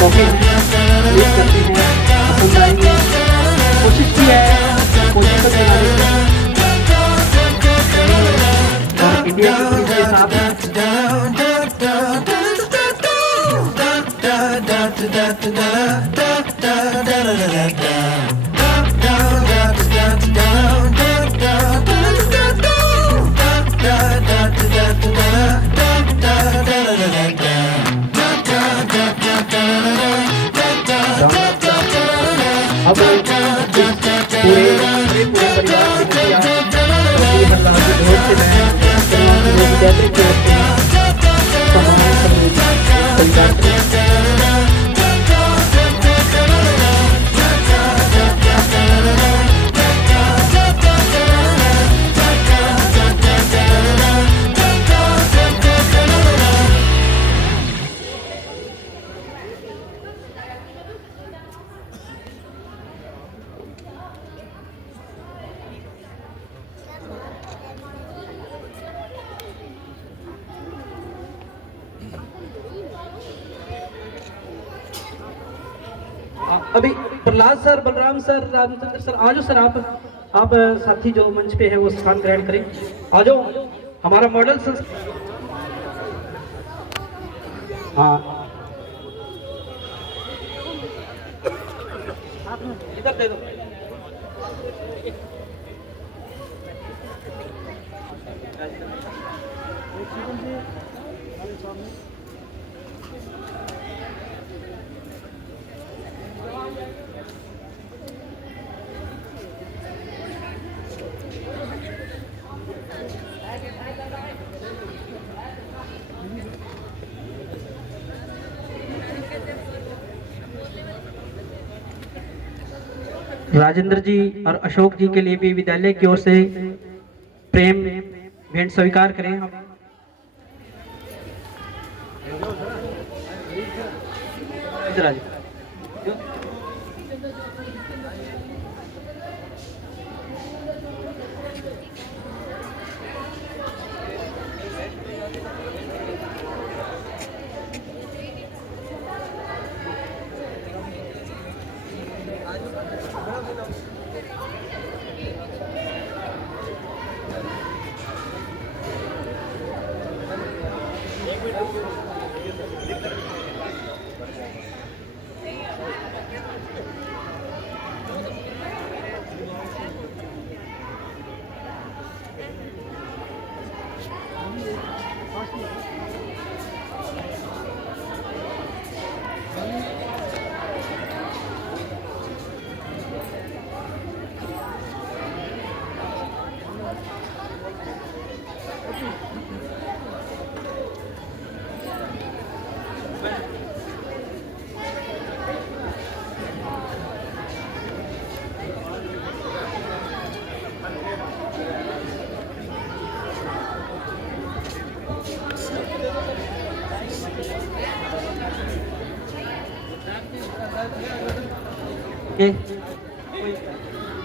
Coffee use करते हैं, पसंद आएंगे। कोशिश की है, कोशिश तो बनाने की। और इंडिया की पुलिस के साथ अब पूरे परिवार अभी Prahlad sir, Balram sir, Ramchandra sir, आ जाओ सर। आप साथी जो मंच पे है वो स्थान ग्रहण करें। आ जाओ। हमारा मॉडल हाँ इधर दे दो। राजेंद्र जी और अशोक जी के लिए भी विद्यालय की ओर से प्रेम भेंट स्वीकार करें। इधर आ जाओ।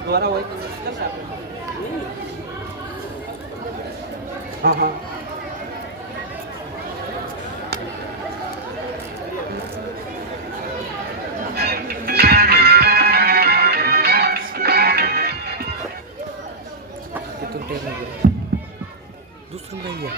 दोबारा वही हाँ हाँ दूसरा में ही है।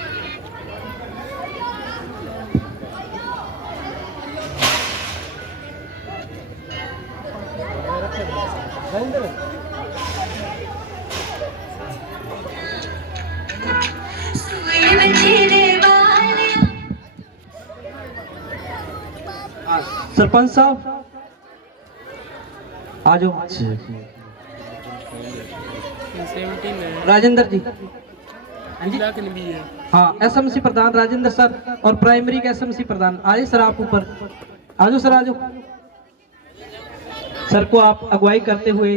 सरपंच साहब आ जाओ। राजेंद्र जी, हाँ एसएमसी प्रधान राजेंद्र सर और प्राइमरी के एसएमसी प्रधान आइए सर, आप ऊपर आ जाओ सर, आ जाओ। सर को आप अगुवाई करते हुए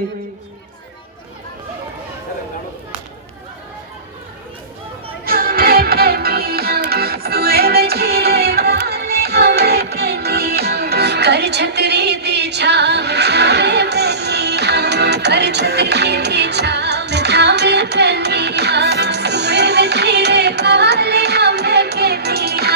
कर छतरी दी छाव छावे बनिया, कर छतरी दी छाव छावे बनिया, सुए में तेरे वाले हमें कनिया।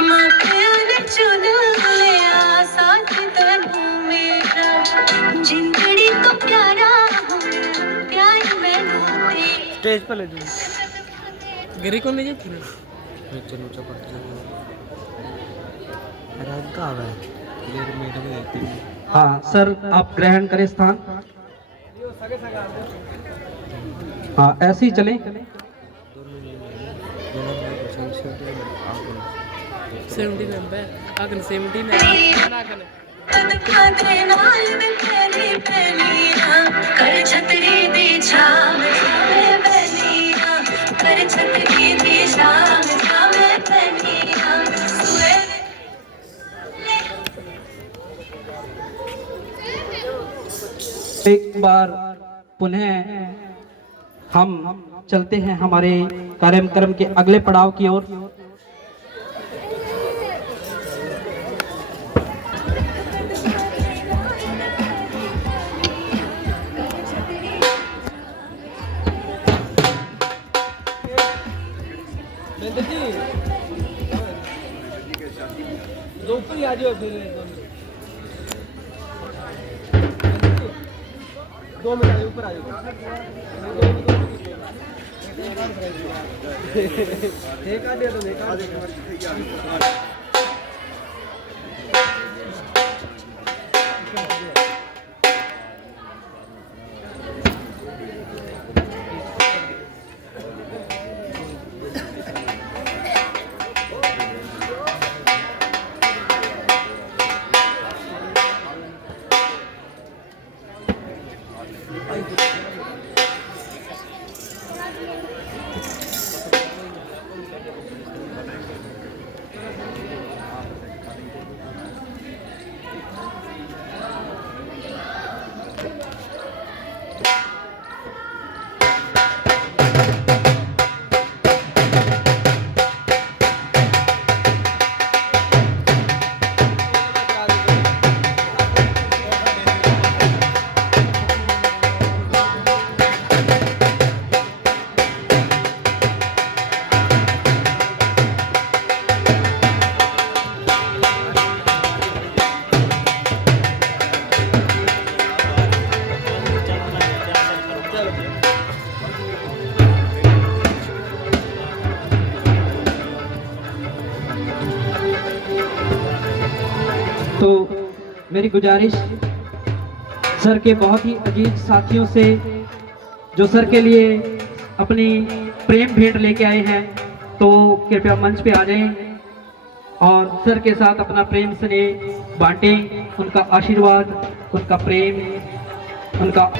माथे चुन लिया साथ तनु मेरा, जिंदड़ी तो प्यारा हूँ प्यार मैनू दे। स्टेज पर ले जाओ। गिरी को नहीं जाती ना, चलो चपट रात का आवा है देर मेरे में रहती है। हाँ सर, आप ग्रहण करें स्थान। हाँ ऐसे ही चलें। 70 नंबर आगन 70 में कर छतरी दी छाव छावे बनिया, कर छतरी दी छाव छावे बनिया। एक बार पुनः हम चलते हैं हमारे कार्यक्रम के अगले पड़ाव की ओर। ऊपर आ जाओ, फिर 2 मिनट ऊपर आ जाओ। एक आ दे तो एक आ दे। तो मेरी गुजारिश सर के बहुत ही अजीज साथियों से, जो सर के लिए अपनी प्रेम भेंट लेके आए हैं, तो कृपया मंच पे आ जाएं और सर के साथ अपना प्रेम स्नेह बांटें, उनका आशीर्वाद, उनका प्रेम, उनका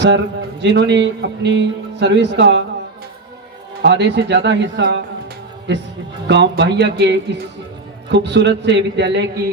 सर जिन्होंने अपनी सर्विस का आधे से ज़्यादा हिस्सा इस गांव भाइया के इस खूबसूरत से विद्यालय की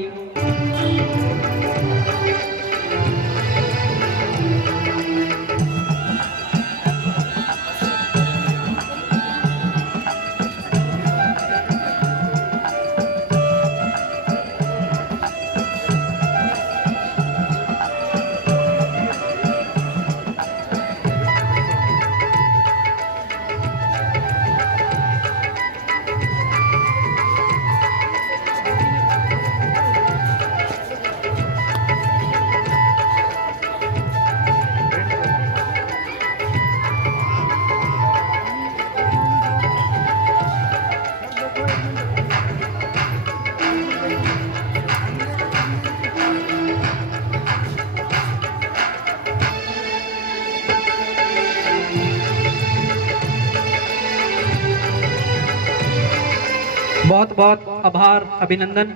बहुत बहुत आभार, अभिनंदन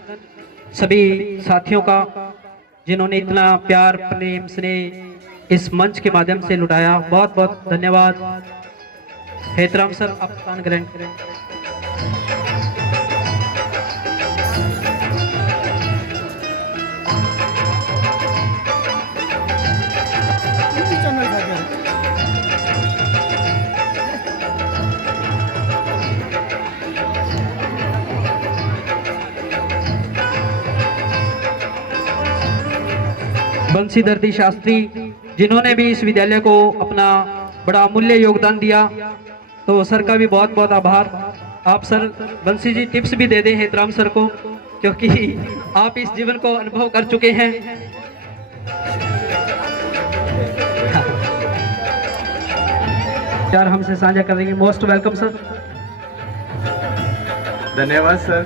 सभी साथियों का जिन्होंने इतना प्यार, प्रेम, स्नेह इस मंच के माध्यम से लुटाया। बहुत बहुत धन्यवाद। हेतराम सर, आप स्थान ग्रहण करें। बंशीधर दी शास्त्री जिन्होंने भी इस विद्यालय को अपना बड़ा अमूल्य योगदान दिया, तो सर का भी बहुत बहुत आभार। आप सर बंसी जी टिप्स भी दे दें हेतराम सर को, क्योंकि आप इस जीवन को अनुभव कर चुके हैं। यार हमसे साझा कर रही है। Most welcome sir. धन्यवाद सर।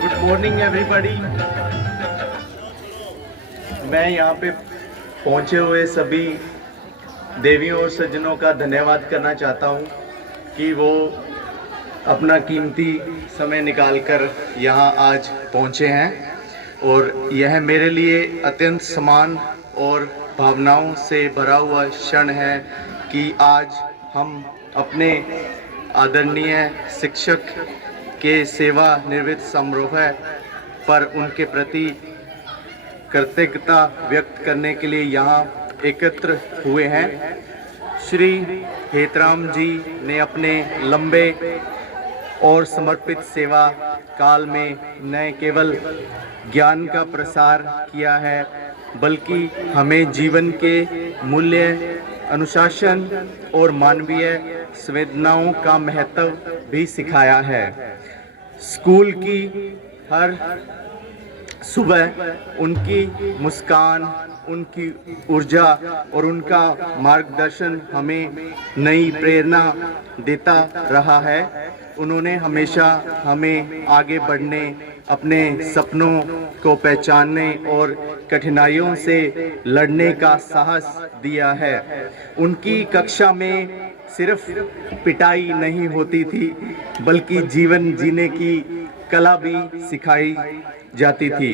Good morning everybody. मैं यहाँ पे पहुँचे हुए सभी देवियों और सज्जनों का धन्यवाद करना चाहता हूँ कि वो अपना कीमती समय निकालकर यहाँ आज पहुँचे हैं, और यह मेरे लिए अत्यंत सम्मान और भावनाओं से भरा हुआ क्षण है कि आज हम अपने आदरणीय शिक्षक के सेवानिवृत्त समारोह पर उनके प्रति कृतज्ञता व्यक्त करने के लिए यहाँ एकत्र हुए हैं। श्री हेतराम जी ने अपने लंबे और समर्पित सेवा काल में न केवल ज्ञान का प्रसार किया है, बल्कि हमें जीवन के मूल्य, अनुशासन और मानवीय संवेदनाओं का महत्व भी सिखाया है। स्कूल की हर सुबह उनकी मुस्कान, उनकी ऊर्जा और उनका मार्गदर्शन हमें नई प्रेरणा देता रहा है। उन्होंने हमेशा हमें आगे बढ़ने, अपने सपनों को पहचानने और कठिनाइयों से लड़ने का साहस दिया है। उनकी कक्षा में सिर्फ पिटाई नहीं होती थी, बल्कि जीवन जीने की कला भी सिखाई जाती थी।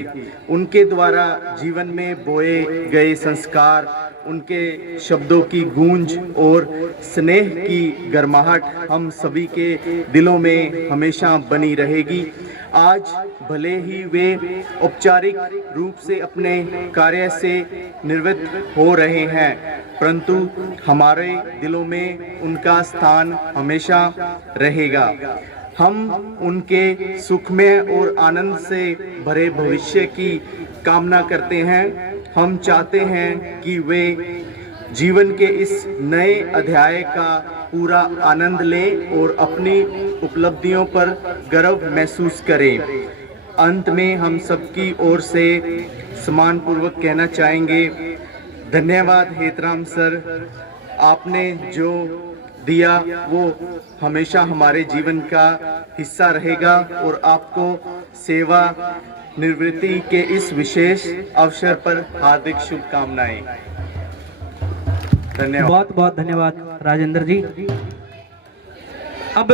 उनके द्वारा जीवन में बोए गए संस्कार, उनके शब्दों की गूंज और स्नेह की गर्माहट हम सभी के दिलों में हमेशा बनी रहेगी। आज भले ही वे औपचारिक रूप से अपने कार्य से निवृत्त हो रहे हैं, परंतु हमारे दिलों में उनका स्थान हमेशा रहेगा। हम उनके सुखमय और आनंद से भरे भविष्य की कामना करते हैं। हम चाहते हैं कि वे जीवन के इस नए अध्याय का पूरा आनंद लें और अपनी उपलब्धियों पर गर्व महसूस करें। अंत में हम सबकी ओर से सम्मानपूर्वक कहना चाहेंगे, धन्यवाद हेतराम सर। आपने जो दिया वो हमेशा हमारे जीवन का हिस्सा रहेगा, और आपको सेवा निवृत्ति के इस विशेष अवसर पर हार्दिक शुभकामनाएं। धन्यवाद। बहुत बहुत धन्यवाद राजेंद्र जी। अब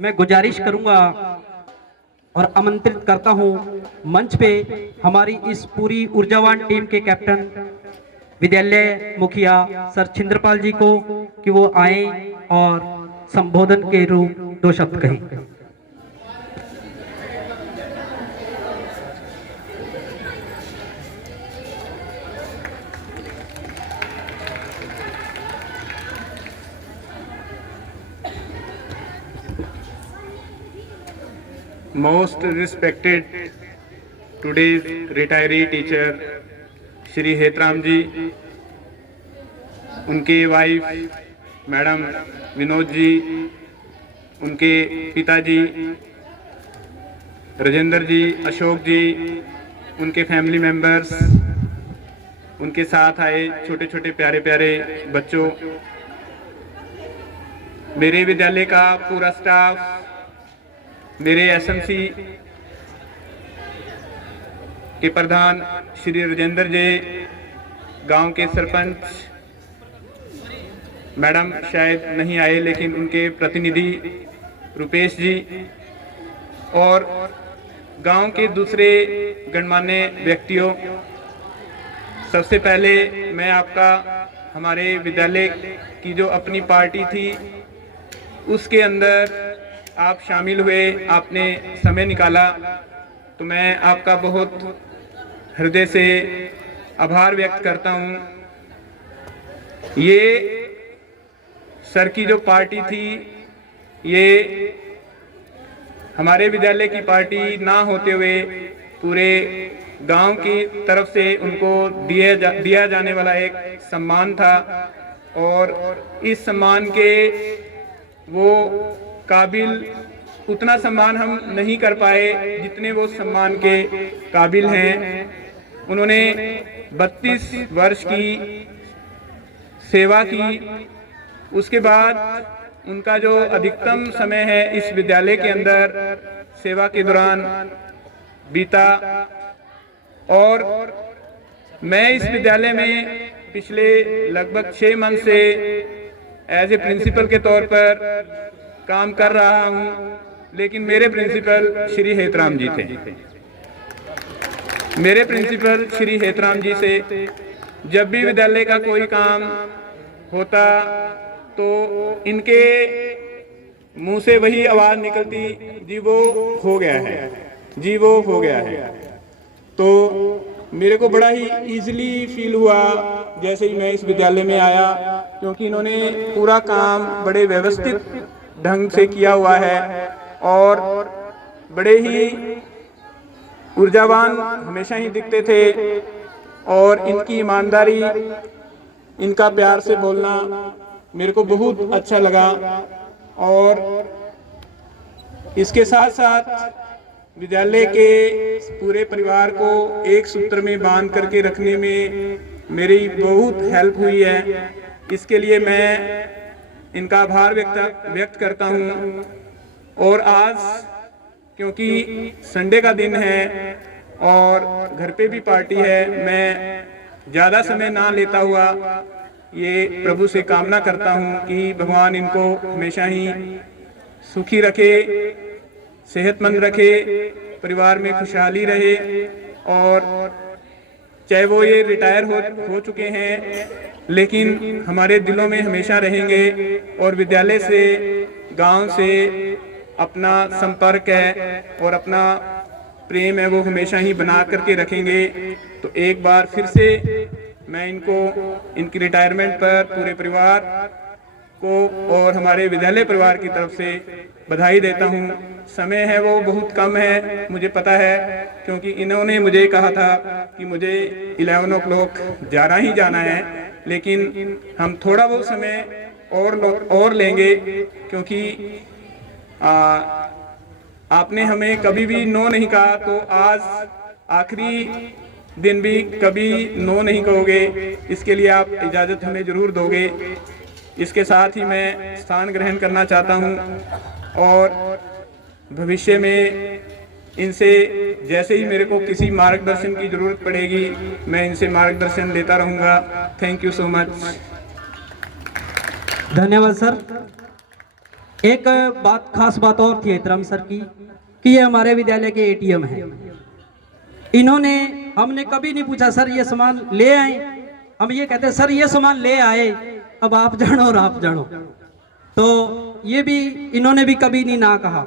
मैं गुजारिश करूंगा और आमंत्रित करता हूं मंच पे हमारी इस पूरी ऊर्जावान टीम के कैप्टन, विद्यालय मुखिया सर छिंद्रपाल जी को, कि वो आए और संबोधन के रूप 2 शब्द कहें। Most respected today's retiree teacher Shri Hetram जी, उनके वाइफ मैडम विनोद जी, उनके पिताजी राजेंद्र जी, अशोक जी, उनके फैमिली मेंबर्स, उनके साथ आए छोटे छोटे प्यारे प्यारे बच्चों, मेरे विद्यालय का पूरा स्टाफ, मेरे एसएमसी के प्रधान श्री राजेंद्र जी, गांव के सरपंच मैडम शायद नहीं आए लेकिन उनके प्रतिनिधि रुपेश जी और गांव के दूसरे गणमान्य व्यक्तियों, सबसे पहले मैं आपका हमारे विद्यालय की जो अपनी पार्टी थी उसके अंदर आप शामिल हुए, आपने समय निकाला, तो मैं आपका बहुत हृदय से आभार व्यक्त करता हूँ। ये सर की जो पार्टी थी, ये हमारे विद्यालय की पार्टी ना होते हुए पूरे गांव की तरफ से उनको दिया जाने वाला एक सम्मान था, और इस सम्मान के वो काबिल उतना सम्मान हम नहीं कर पाए जितने वो सम्मान के काबिल हैं। उन्होंने 32 वर्ष की सेवा की, उसके बाद उनका जो अधिकतम समय है इस विद्यालय के अंदर सेवा के दौरान बीता, और मैं इस विद्यालय में पिछले लगभग 6 माह से एज ए प्रिंसिपल के तौर पर काम कर रहा हूं, लेकिन मेरे प्रिंसिपल श्री हेतराम जी थे। मेरे प्रिंसिपल श्री हेतराम जी से जब भी विद्यालय का कोई काम होता तो इनके मुंह से वही आवाज़ निकलती, जी वो हो गया है, जी वो हो गया है। तो मेरे को बड़ा ही इजीली फील हुआ जैसे ही मैं इस विद्यालय में आया, क्योंकि इन्होंने पूरा काम बड़े व्यवस्थित ढंग से किया हुआ है और बड़े ही ऊर्जावान हमेशा ही दिखते थे, और इनकी ईमानदारी, इनका प्यार से बोलना मेरे को बहुत अच्छा लगा। और इसके साथ साथ विद्यालय के पूरे परिवार को एक सूत्र में बांध करके रखने में मेरी बहुत हेल्प हुई है। इसके लिए मैं इनका आभार व्यक्त करता हूँ। और आज क्योंकि संडे का दिन है और घर पे भी पार्टी है, मैं ज़्यादा समय ना लेता हुआ ये प्रभु से कामना करता हूँ कि भगवान इनको हमेशा ही सुखी रखे, सेहतमंद रखे, परिवार में खुशहाली रहे, और चाहे वो ये रिटायर हो चुके हैं लेकिन हमारे दिलों में हमेशा रहेंगे, और विद्यालय से, गांव से अपना संपर्क है और अपना प्रेम है वो हमेशा ही बना करके रखेंगे। तो एक बार फिर से मैं इनको इनकी रिटायरमेंट पर पूरे परिवार को और हमारे विद्यालय परिवार की तरफ से बधाई देता हूँ। समय है वो बहुत कम है, मुझे पता है, क्योंकि इन्होंने मुझे कहा था कि मुझे 11 o'clock जाना ही जाना है, लेकिन हम थोड़ा बहुत समय और लेंगे, क्योंकि आपने हमें कभी भी नो नहीं कहा, तो आज आखिरी दिन भी कभी नो नहीं कहोगे, इसके लिए आप इजाज़त हमें ज़रूर दोगे। इसके साथ ही मैं स्थान ग्रहण करना चाहता हूं, और भविष्य में इनसे जैसे ही मेरे को किसी मार्गदर्शन की ज़रूरत पड़ेगी मैं इनसे मार्गदर्शन लेता रहूँगा। Thank you so much. धन्यवाद सर। एक खास बात और थी हेतराम सर की कि ये हमारे विद्यालय के एटीएम हैं। हमने कभी नहीं पूछा सर ये सामान ले आए, हम ये कहते सर ये सामान ले आए, अब आप जानो और आप जानो। तो ये भी इन्होंने भी कभी नहीं ना कहा,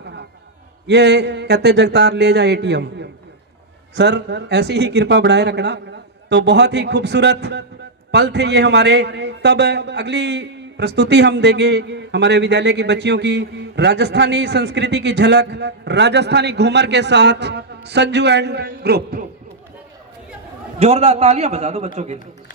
ये कहते जगतार ले जा एटीएम। सर ऐसी ही कृपा बढ़ाए रखना। तो बहुत ही खूबसूरत पल थे ये हमारे। तब अगली प्रस्तुति हम देंगे हमारे विद्यालय की बच्चियों की राजस्थानी संस्कृति की झलक राजस्थानी घूमर के साथ संजू एंड ग्रुप। जोरदार तालियां बजा दो बच्चों के लिए।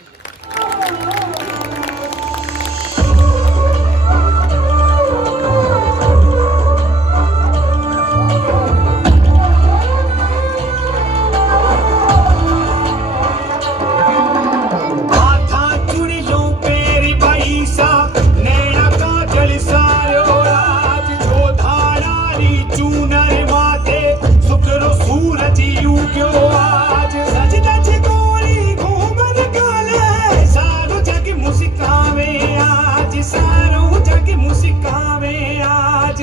सारो जग मुस्कावे आज।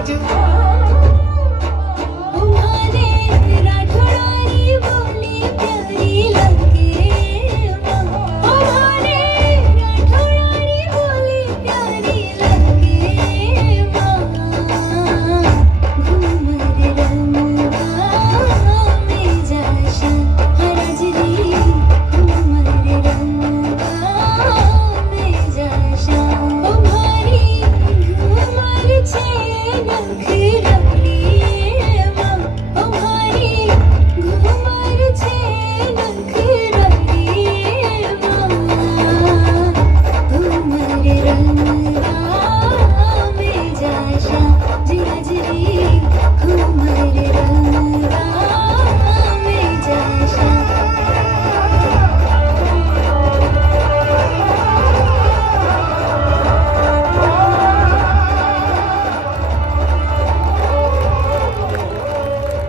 आज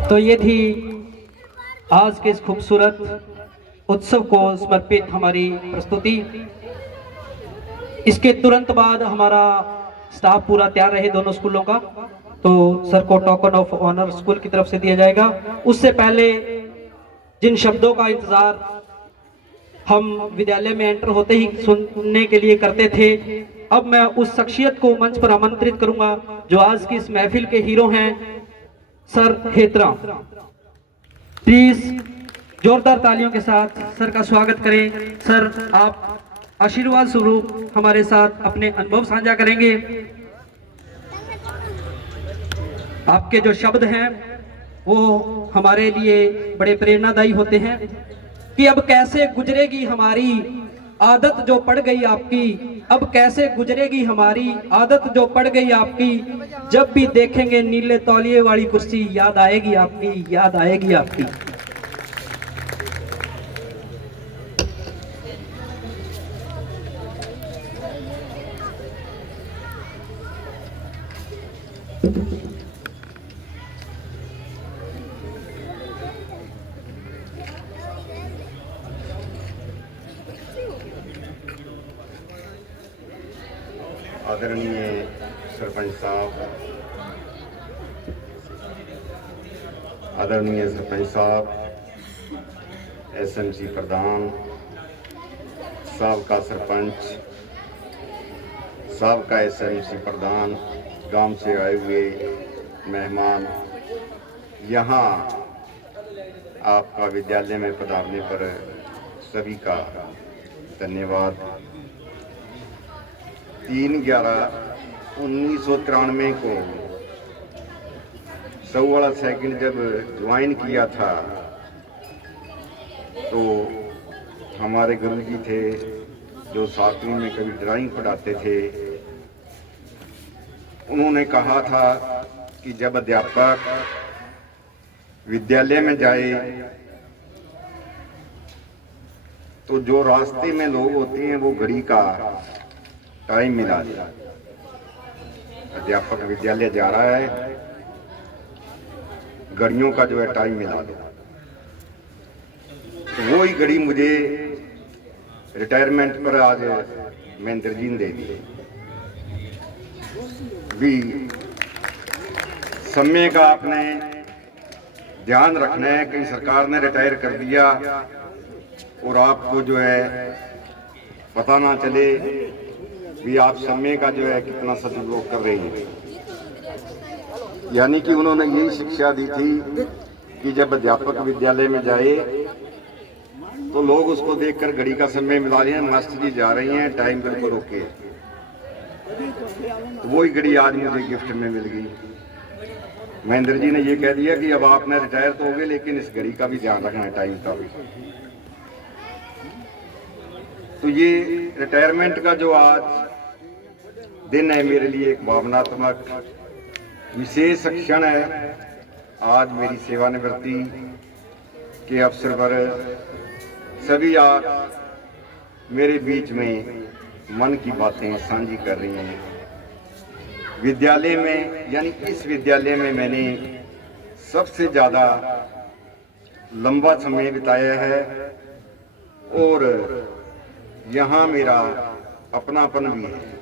तो ये थी आज के इस खूबसूरत उत्सव को समर्पित हमारी प्रस्तुति। इसके तुरंत बाद हमारा स्टाफ पूरा तैयार रहे दोनों स्कूलों का, तो सर को टोकन ऑफ ऑनर स्कूल की तरफ से दिया जाएगा। उससे पहले जिन शब्दों का इंतजार हम विद्यालय में एंटर होते ही सुनने के लिए करते थे, अब मैं उस शख्सियत को मंच पर आमंत्रित करूंगा जो आज की इस महफिल के हीरो हैं, सर हेत्रा। प्लीज जोरदार तालियों के साथ सर का स्वागत करें। सर, आप आशीर्वाद स्वरूप हमारे साथ अपने अनुभव साझा करेंगे। आपके जो शब्द हैं वो हमारे लिए बड़े प्रेरणादायी होते हैं कि अब कैसे गुजरेगी हमारी आदत जो पड़ गई आपकी, अब कैसे गुजरेगी हमारी आदत जो पड़ गई आपकी, जब भी देखेंगे नीले तौलिए वाली कुर्सी याद आएगी आपकी, याद आएगी आपकी। आदरणीय सरपंच साहब, आदरणीय सरपंच साहब, एसएमसी प्रधान, साबका सरपंच, साबका एसएमसी प्रधान, गांव से आए हुए मेहमान, यहाँ आपका विद्यालय में पधारने पर सभी का धन्यवाद। 3/11/1993 को 16 सेकंड जब ज्वाइन किया था तो हमारे गुरुजी थे जो 7वीं में कभी ड्राइंग पढ़ाते थे, उन्होंने कहा था कि जब अध्यापक विद्यालय में जाए तो जो रास्ते में लोग होते हैं वो घड़ी का टाइम मिला दे। अध्यापक विद्यालय जा रहा है, घड़ियों का जो है टाइम मिला दो। तो वो ही घड़ी मुझे रिटायरमेंट पर आज महेंद्र जी ने दे दी। भी समय का आपने ध्यान रखना है, कहीं सरकार ने रिटायर कर दिया और आपको जो है पता ना चले भी आप समय का जो है कितना सदुपयोग कर रहे हैं। यानी कि उन्होंने यही शिक्षा दी थी कि जब अध्यापक विद्यालय में जाए तो लोग उसको देखकर घड़ी का समय मिला रहे हैं, मास्टर जी जा रही हैं, टाइम बिल्कुल ओके। तो वही घड़ी आज मुझे गिफ्ट में मिल गई। महेंद्र जी ने ये कह दिया कि अब आपने रिटायर तो हो गए, लेकिन इस घड़ी का भी ध्यान रखना है, टाइम का भी। तो ये रिटायरमेंट का जो आज दिन है मेरे लिए एक भावनात्मक विशेष क्षण है। आज मेरी सेवानिवृत्ति के अवसर पर सभी आप मेरे बीच में मन की बातें साझी कर रही हैं। विद्यालय में, यानी इस विद्यालय में मैंने सबसे ज़्यादा लंबा समय बिताया है और यहाँ मेरा अपनापन भी है।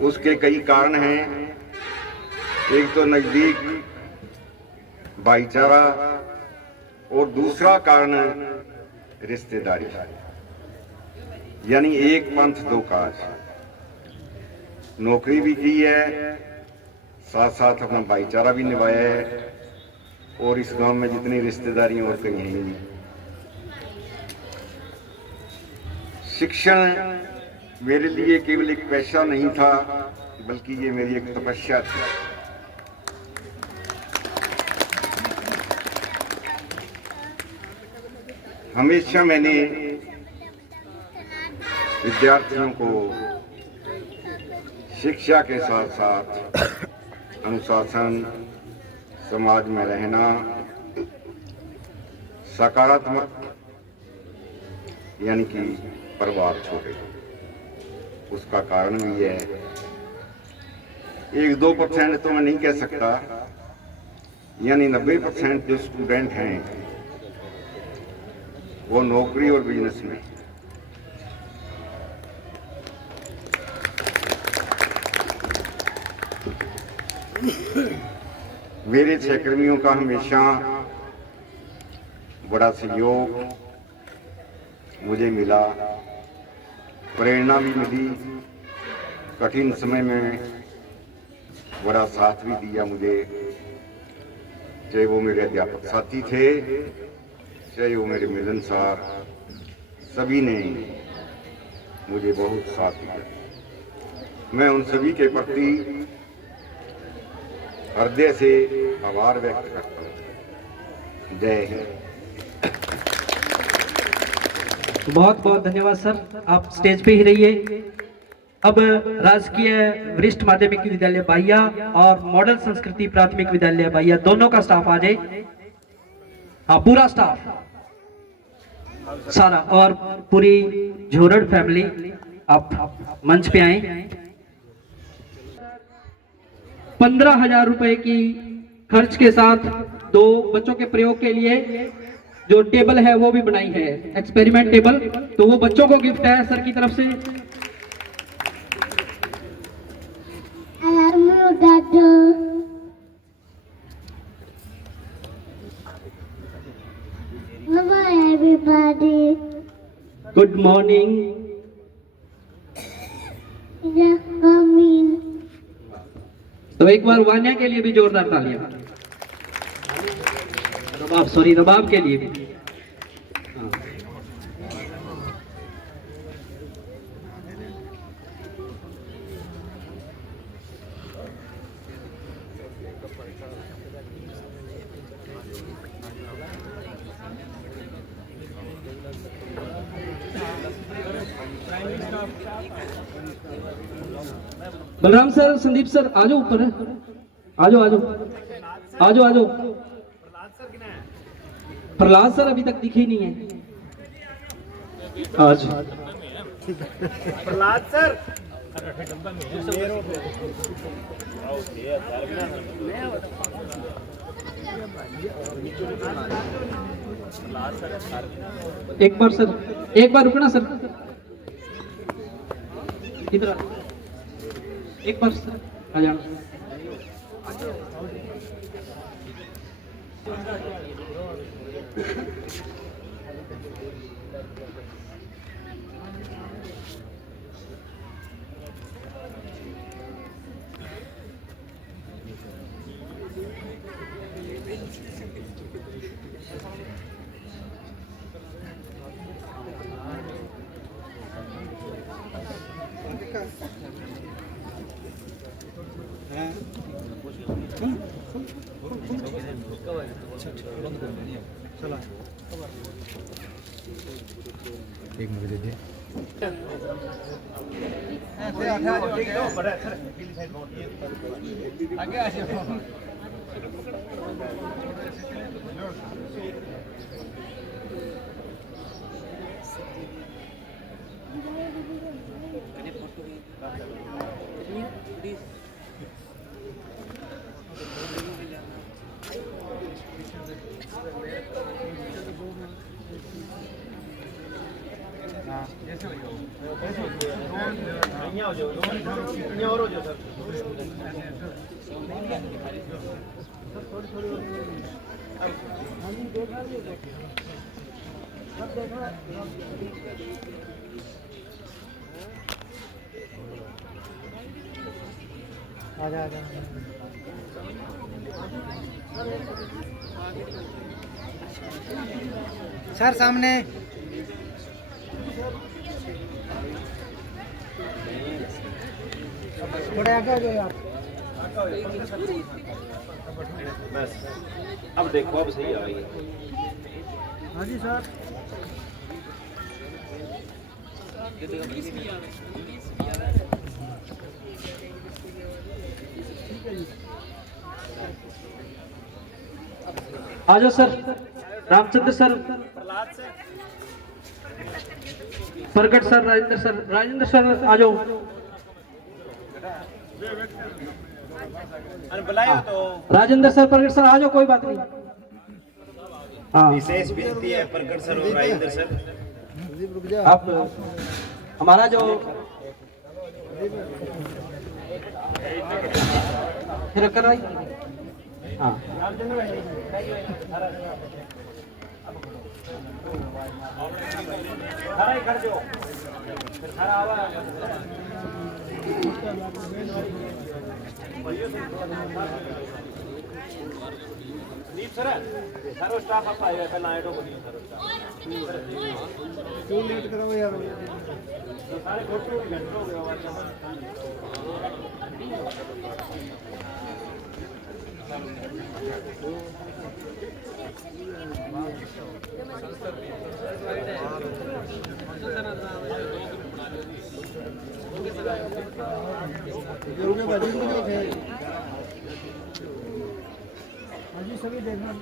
उसके कई कारण हैं, एक तो नजदीक भाईचारा और दूसरा कारण रिश्तेदारी, यानी एक पंथ दो काज। नौकरी भी की है, साथ साथ अपना भाईचारा भी निभाया है, और इस गांव में जितनी रिश्तेदारी और कहीं है ही नहीं। शिक्षण मेरे लिए केवल एक पेशा नहीं था, बल्कि ये मेरी एक तपस्या थी। हमेशा मैंने विद्यार्थियों को शिक्षा के साथ साथ अनुशासन, समाज में रहना, सकारात्मक यानी कि प्रभाव छोड़े। उसका कारण भी है 1-2% तो मैं नहीं कह सकता, यानी 90% जो स्टूडेंट हैं वो नौकरी और बिजनेस में। मेरे सहकर्मियों का हमेशा बड़ा सहयोग मुझे मिला, प्रेरणा भी मिली, कठिन समय में बड़ा साथ भी दिया मुझे, चाहे वो मेरे अध्यापक साथी थे, चाहे वो मेरे मिलनसार, सभी ने मुझे बहुत साथ दिया। मैं उन सभी के प्रति हृदय से आभार व्यक्त करता हूँ। जय हिंद। बहुत बहुत धन्यवाद सर, आप स्टेज पे ही रहिए। अब राजकीय वरिष्ठ माध्यमिक विद्यालय बाहिया और मॉडल संस्कृति प्राथमिक विद्यालय बाहिया दोनों का स्टाफ आ जाए। हाँ, पूरा स्टाफ सारा, और पूरी झोरड़ फैमिली आप मंच पे आए। 15,000 रुपए की खर्च के साथ 2 बच्चों के प्रयोग के लिए जो टेबल है वो भी बनाई है, एक्सपेरिमेंट टेबल, तो वो बच्चों को गिफ्ट है सर की तरफ से। Good morning. तो एक बार वान्या के लिए भी जोरदार तालियां, रबाब के लिए भी। हाँ। बलराम सर, संदीप सर, आ जाओ ऊपर, आ जाओ आ जाओ आ जाओ आ जाओ। प्रहलाद सर अभी तक दिखे ही नहीं है आज। प्रहलाद सर, एक बार सर, एक बार रुकना सर, इधर एक बार सर आ जाना। एक मुझे दे दे। सर सामने थोड़े आगे आ जाओ आप। बस अब देखो, अब सही आ रही है। हाँ जी सर। आ जाओ सर, रामचंद्र सर, प्रगट सर, राजेंद्र सर आ जाओ। राजेंद्र सर, प्रगट सर आ जाओ, कोई बात नहीं। हाँ, विशेष विनती है प्रगट सर और राजेंद्र सर, आप हमारा जो फिर कर रही, हाँ क्यों लेट करो यार। जी सभी देखना।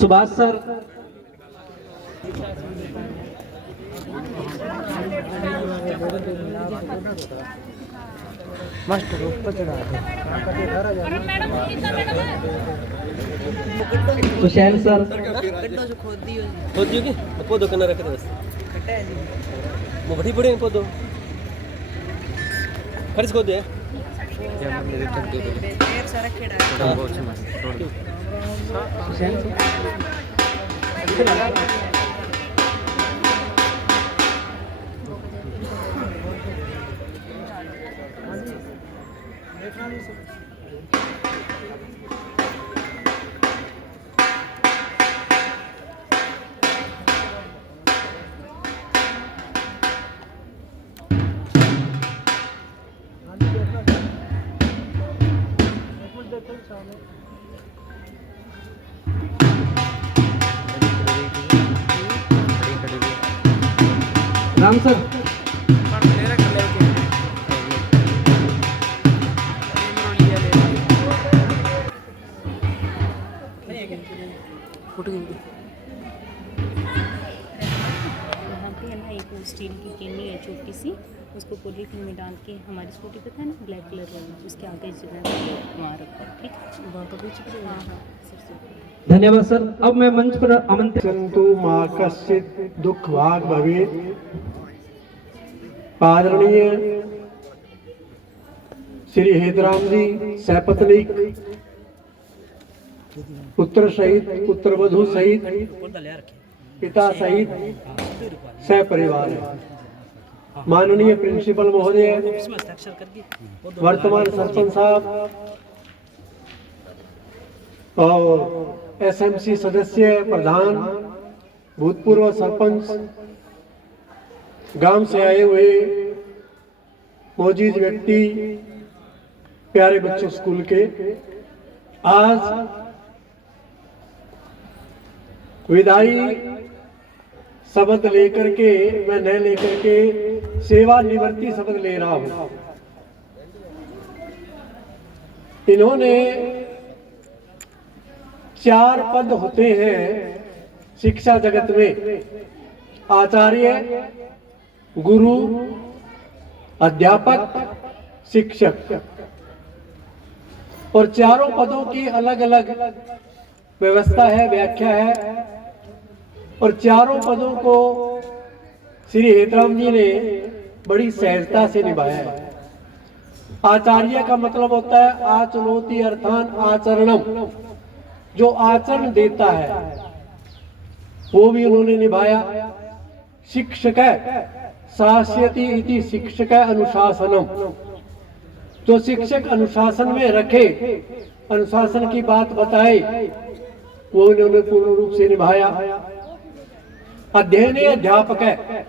सुभाष सर, मास्टर ऊपर चढ़ा सुशैल सर, खोद दियो की पौधो कना रख दे बस वो बड़ी बड़े पौधो खर्च को दे ढेर सारा खेड़ा सुशैल राम सर, यहाँ पे है ना एक स्टील की केनी है छोटी सी, उसको पॉलीथीन में डाल के हमारी स्कूटी पे था ना ब्लैक कलर वाली, उसके आगे जगह वहाँ रखा, ठीक वहाँ पर बीच में। हाँ हाँ सबसे धन्यवाद सर। अब मैं मंच पर आमंत्रित सन्तु मा कश्चित् दुख भाग भवेत्। आदरणीय श्री हेतराम जी सपत्नीक पुत्र सहित, पुत्र वधु सहित, पिता सहित सपरिवार माननीय प्रिंसिपल महोदय, वर्तमान सरपंच साहब और एसएमसी सदस्य, प्रधान, भूतपूर्व सरपंच, गांव से आए हुए मौजूद व्यक्ति, प्यारे बच्चों स्कूल के, आज विदाई शब्द लेकर के, मैं न लेकर के सेवानिवृत्ति शब्द ले रहा हूं। इन्होंने 4 पद होते हैं शिक्षा जगत में आचार्य, गुरु, अध्यापक, शिक्षक और चारों पदों की अलग अलग व्यवस्था है, व्याख्या है और चारों पदों को श्री हेतराम जी ने बड़ी सहजता से निभाया है। आचार्य का मतलब होता है आचनोति अर्थान आचरणम, जो आचरण देता है वो भी उन्होंने निभाया। शिक्षक शास्यति इति शिक्षक अनुशासनम, जो शिक्षक अनुशासन में रखे, अनुशासन की बात बताए, वो उन्होंने पूर्ण रूप से निभाया। अध्ययन अध्यापक है,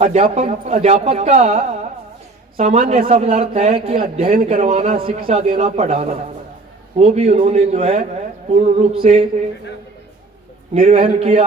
अध्यापक का सामान्य शब्द अर्थ है कि अध्ययन करवाना, शिक्षा देना, पढ़ाना, वो भी उन्होंने जो है पूर्ण रूप से निर्वहन किया।